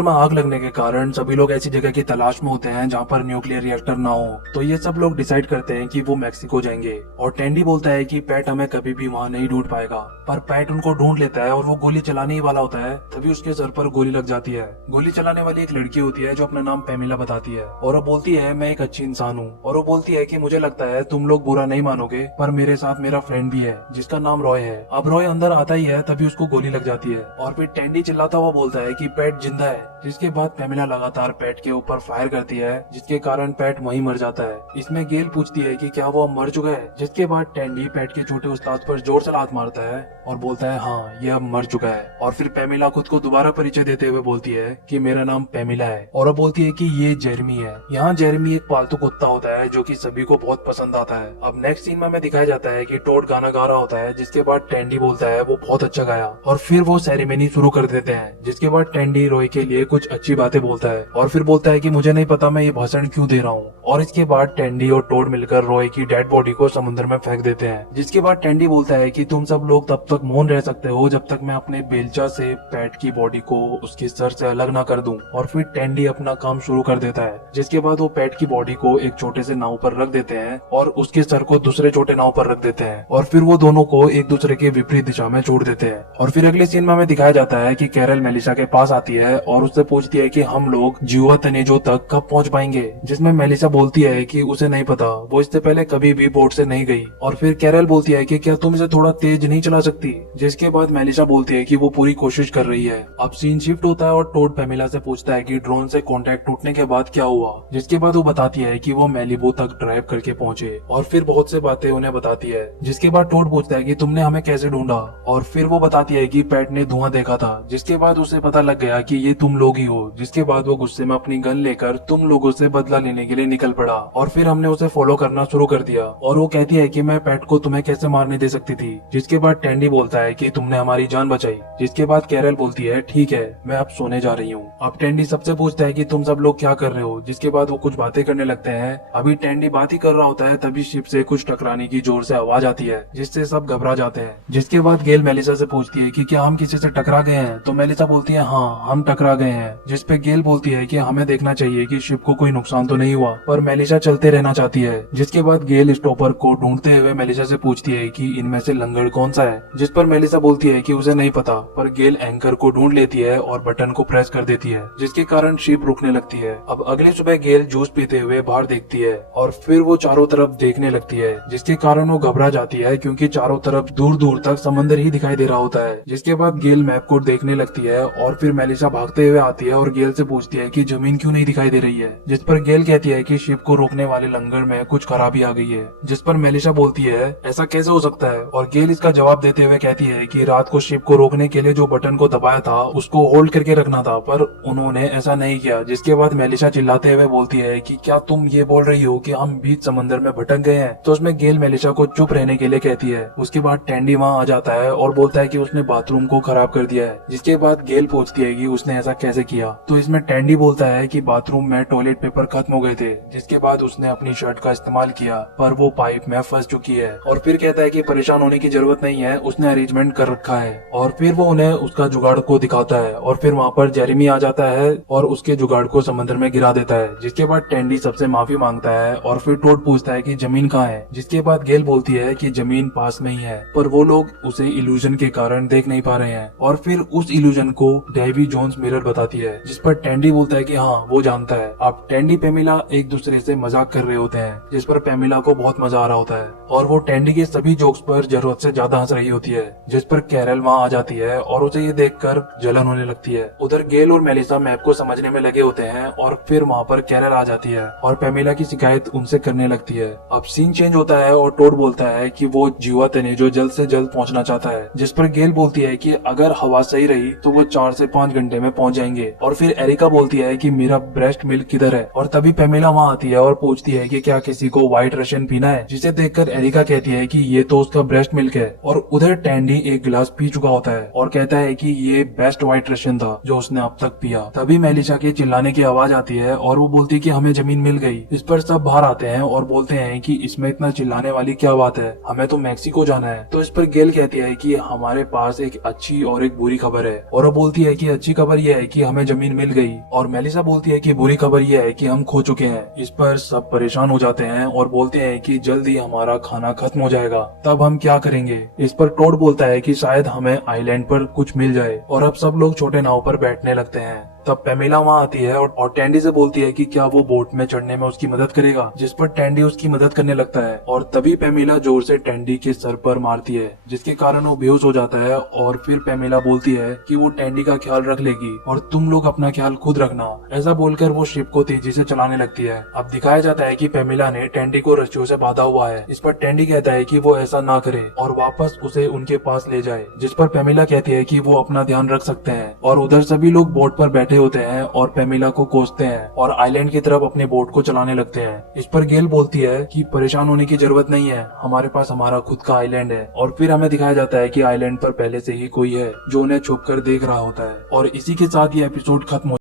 में आग लगने के कारण सभी लोग ऐसी जगह की तलाश में होते हैं जहाँ पर न्यूक्लियर रिएक्टर ना हो। तो ये सब लोग डिसाइड करते हैं कि वो मैक्सिको जाएंगे और टेंडी बोलता है कि पैट हमें कभी भी वहाँ नहीं ढूंढ पाएगा। पर पैट उनको ढूंढ लेता है और वो गोली चलाने ही वाला होता है, तभी उसके सर पर गोली लग जाती है। गोली चलाने वाली एक लड़की होती है जो अपना नाम पेमिला बताती है और वो बोलती है मैं एक अच्छी इंसान हूँ। और वो बोलती है कि मुझे लगता है तुम लोग बुरा नहीं मानोगे, पर मेरे साथ मेरा फ्रेंड भी है जिसका नाम रॉय है। अब रॉय अंदर आता ही है तभी उसको गोली लग जाती है और फिर टेंडी चिल्लाता हुआ बोलता है कि पैट जिंदा है। जिसके बाद पेमिला लगातार पैट के ऊपर फायर करती है जिसके कारण पैट वहीं मर जाता है। इसमें गेल पूछती है कि क्या वो मर चुका है, जिसके बाद टेंडी पैट के छोटे उस्ताद पर जोर से लात मारता है और बोलता है हाँ ये अब मर चुका है। और फिर पेमिला खुद को दोबारा परिचय देते हुए बोलती है कि मेरा नाम पेमिला है और वो बोलती है कि ये जेरमी है। यहाँ जेरमी एक पालतू कुत्ता होता है जो कि सभी को बहुत पसंद आता है। अब नेक्स्ट सीन में हमें दिखाया जाता है कि टोड गाना गा रहा होता है, जिसके बाद टेंडी बोलता है वो बहुत अच्छा गाया और फिर वो सेरेमनी शुरू कर देते हैं। जिसके बाद टेंडी रॉय के लिए कुछ अच्छी बातें बोलता है और फिर बोलता है कि मुझे नहीं पता मैं ये भाषण क्यों दे रहा हूँ। और इसके बाद टेंडी और टोड मिलकर रॉय की डेड बॉडी को समुद्र में फेंक देते हैं। जिसके बाद टेंडी बोलता है कि तुम सब लोग तब तक मौन रह सकते हो जब तक मैं अपने बेलचा से पैट की बॉडी को उसके सर से अलग ना कर दूं। और फिर टेंडी अपना काम शुरू कर देता है। जिसके बाद वो पैट की बॉडी को एक छोटे से नाव पर रख देते हैं और उसके सर को दूसरे छोटे नाव पर रख देते हैं और फिर वो दोनों को एक दूसरे के विपरीत दिशा में छोड़ देते हैं। और फिर अगले सीन में हमें दिखाया जाता है कि कैरल मेलिसा के पास आती है और उससे पूछती है कि हम लोग जिवा तनेजो तक कब पहुंच पाएंगे। जिसमें मेलिसा बोलती है कि उसे नहीं पता, वो इससे पहले कभी भी बोट से नहीं गई। और फिर कैरल बोलती है कि क्या तुम इसे थोड़ा तेज नहीं चला सकती। जिसके बाद मेलिसा बोलती है कि वो पूरी कोशिश कर रही है। अब सीन शिफ्ट होता है और टोड पेमिला से पूछता है कि ड्रोन से कांटेक्ट टूटने के बाद क्या हुआ। जिसके बाद वो बताती है कि वो मैलिबो तक ड्राइव करके पहुंचे और फिर बहुत से बातें उन्हें बताती है। जिसके बाद टोड पूछता है कि तुमने हमें कैसे ढूंढा और फिर वो बताती है कि पैट ने धुआं देखा था। जिसके बाद उसे पता लग गया कि ये तुम लोग ही हो। जिसके बाद वो गुस्से में अपनी गन लेकर तुम लोगों से बदला लेने के लिए निकल पड़ा और फिर हमने उसे फॉलो करना शुरू कर दिया। और वो कहती है कि मैं पैट को तुम्हें कैसे मारने दे सकती थी। जिसके बाद टेंडी बोलता है कि तुमने हमारी जान बचाई। जिसके बाद कैरल बोलती है ठीक है मैं अब सोने जा रही हूँ। अब टेंडी सबसे पूछता है कि तुम सब लोग क्या कर रहे हो। जिसके बाद वो कुछ बातें करने लगते हैं। अभी टेंडी बात ही कर रहा होता है तभी शिप से कुछ टकराने की जोर से आवाज आती है जिससे सब घबरा जाते हैं। जिसके बाद गेल मेलिसा से पूछती है कि क्या हम किसी से टकरा गए हैं। तो मेलिसा बोलती है हाँ हम टकरा गए हैं। जिसपे गेल बोलती है कि हमें देखना चाहिए कि शिप को कोई नुकसान तो नहीं हुआ, पर मेलिसा चलते रहना चाहती है। जिसके बाद गेल स्टॉपर को ढूंढते हुए मेलिसा से पूछती है कि इनमें से लंगड़ कौन सा है। जिस पर मेलिसा बोलती है कि उसे नहीं पता, पर गेल एंकर को ढूंढ लेती है और बटन को प्रेस कर देती है जिसके कारण शिप रुकने लगती है। अब अगली सुबह गेल जूस पीते हुए बाहर देखती है और फिर वो चारों तरफ देखने लगती है जिसके कारण वो घबरा जाती है क्योंकि चारों तरफ दूर दूर तक समंदर ही दिखाई दे रहा होता है। जिसके बाद गेल मैप को देखने लगती है और फिर मेलिसा भागते हुए आती है और गेल से पूछती है कि जमीन क्यों नहीं दिखाई दे रही है। जिस पर गेल कहती है कि शिप को रोकने वाले लंगर में कुछ खराबी आ गई है। जिस पर मेलिसा बोलती है ऐसा कैसे हो सकता है और गेल इसका जवाब देते हुए कहती है कि रात को शिप को रोकने के लिए जो बटन को दबाया था उसको होल्ड करके रखना था, पर उन्होंने ऐसा नहीं किया। जिसके बाद मेलिसा चिल्लाते हुए बोलती है कि क्या तुम ये बोल रही हो कि हम बीच समंदर में भटक गए हैं। तो उसमें गेल मेलिसा को चुप रहने के लिए कहती है। उसके बाद टेंडी वहाँ आ जाता है और बोलता है कि उसने बाथरूम को खराब कर दिया है। जिसके बाद गेल पूछती है कि उसने ऐसा कैसे किया। तो इसमें टेंडी बोलता है कि बाथरूम में टॉयलेट पेपर खत्म हो गए थे। जिसके बाद उसने अपनी शर्ट का इस्तेमाल किया पर वो पाइप में फंस चुकी है और फिर कहता है कि परेशान होने की जरूरत नहीं है, उसने अरेंजमेंट कर रखा है। और फिर वो उन्हें उसका जुगाड़ को दिखाता है और फिर वहाँ पर जेरेमी आ जाता है और उसके जुगाड़ को समंदर में गिरा देता है। जिसके बाद टेंडी सबसे माफी मांगता है और फिर टोड पूछता है कि जमीन कहाँ है। जिसके बाद गेल बोलती है कि जमीन पास में ही है, पर वो लोग उसे इल्यूजन के कारण देख नहीं पा रहे हैं। और फिर उस इल्यूजन को डेवी जोन्स मिरर बताती है। जिस पर टेंडी बोलता है कि हाँ वो जानता है। अब टेंडी पेमिला एक दूसरे से मजाक कर रहे होते हैं जिस पर पेमिला को बहुत मजा आ रहा होता है और वो टेंडी के सभी जोक्स पर जरूरत से ज्यादा हंस रही होती है। जिस पर कैरल वहाँ आ जाती है और उसे ये देखकर जलन होने लगती है। उधर गेल और मेलिसा मैप को समझने में लगे होते हैं और फिर वहाँ पर कैरल आ जाती है और पेमिला की शिकायत उनसे करने लगती है। अब सीन चेंज होता है और टोड बोलता है कि वो जिवा तनेजो जल्द से जल्द पहुंचना चाहता है। जिस पर गेल बोलती है कि अगर हवा सही रही तो वो 4 से 5 घंटे में पहुंच जाएंगे। और फिर एरिका बोलती है कि मेरा ब्रेस्ट मिल्क किधर है। और तभी पेमिला वहाँ आती है और पूछती है कि क्या किसी को व्हाइट रशियन पीना है। जिसे देखकर एरिका कहती है कि ये तो उसका ब्रेस्ट मिल्क है। और उधर टेंडी एक गिलास पी चुका होता है और कहता है कि ये बेस्ट व्हाइट रशियन था जो उसने अब तक पिया। तभी मेलिसा के चिल्लाने की आवाज आती है और वो बोलती है कि हमें जमीन मिल गई। इस पर सब बाहर आते हैं और बोलते हैं कि इसमें इतना चिल्लाने वाली क्या बात है, हमें तो मैक्सिको जाना है। तो इस पर गेल कहती है कि हमारे पास एक अच्छी और एक बुरी खबर है और वो बोलती है कि अच्छी खबर यह है कि हमें जमीन मिल गई और मेलिसा बोलती है कि बुरी खबर यह है कि हम खो चुके हैं। इस पर सब परेशान हो जाते हैं और बोलते हैं कि जल्दी हमारा खाना खत्म हो जाएगा, तब हम क्या करेंगे। इस पर टोड बोलता है कि शायद हमें आइलैंड पर कुछ मिल जाए और अब सब लोग छोटे नाव पर बैठने लगते हैं। तब पेमिला वहाँ आती है और टैंडी से बोलती है कि क्या वो बोट में चढ़ने में उसकी मदद करेगा, जिस पर टैंडी उसकी मदद करने लगता है और तभी पेमिला जोर से टैंडी के सर पर मारती है, जिसके कारण वो बेहोश हो जाता है। और फिर पेमिला बोलती है कि वो टैंडी का ख्याल रख लेगी और तुम लोग अपना ख्याल खुद रखना। ऐसा बोलकर वो शिप को तेजी से चलाने लगती है। अब दिखाया जाता है कि पेमिला ने टैंडी को रस्सियों से बांधा हुआ है। इस पर टैंडी कहता है कि वो ऐसा ना करे और वापस उसे उनके पास ले जाए, जिस पर पेमिला कहती है कि वो अपना ध्यान रख सकते हैं। और उधर सभी लोग बोट पर बैठे होते हैं और पेमिला को कोसते हैं और आइलैंड की तरफ अपने बोट को चलाने लगते हैं। इस पर गेल बोलती है कि परेशान होने की जरूरत नहीं है, हमारे पास हमारा खुद का आइलैंड है। और फिर हमें दिखाया जाता है कि आइलैंड पर पहले से ही कोई है जो उन्हें छुप कर देख रहा होता है। और इसी के साथ ये एपिसोड खत्म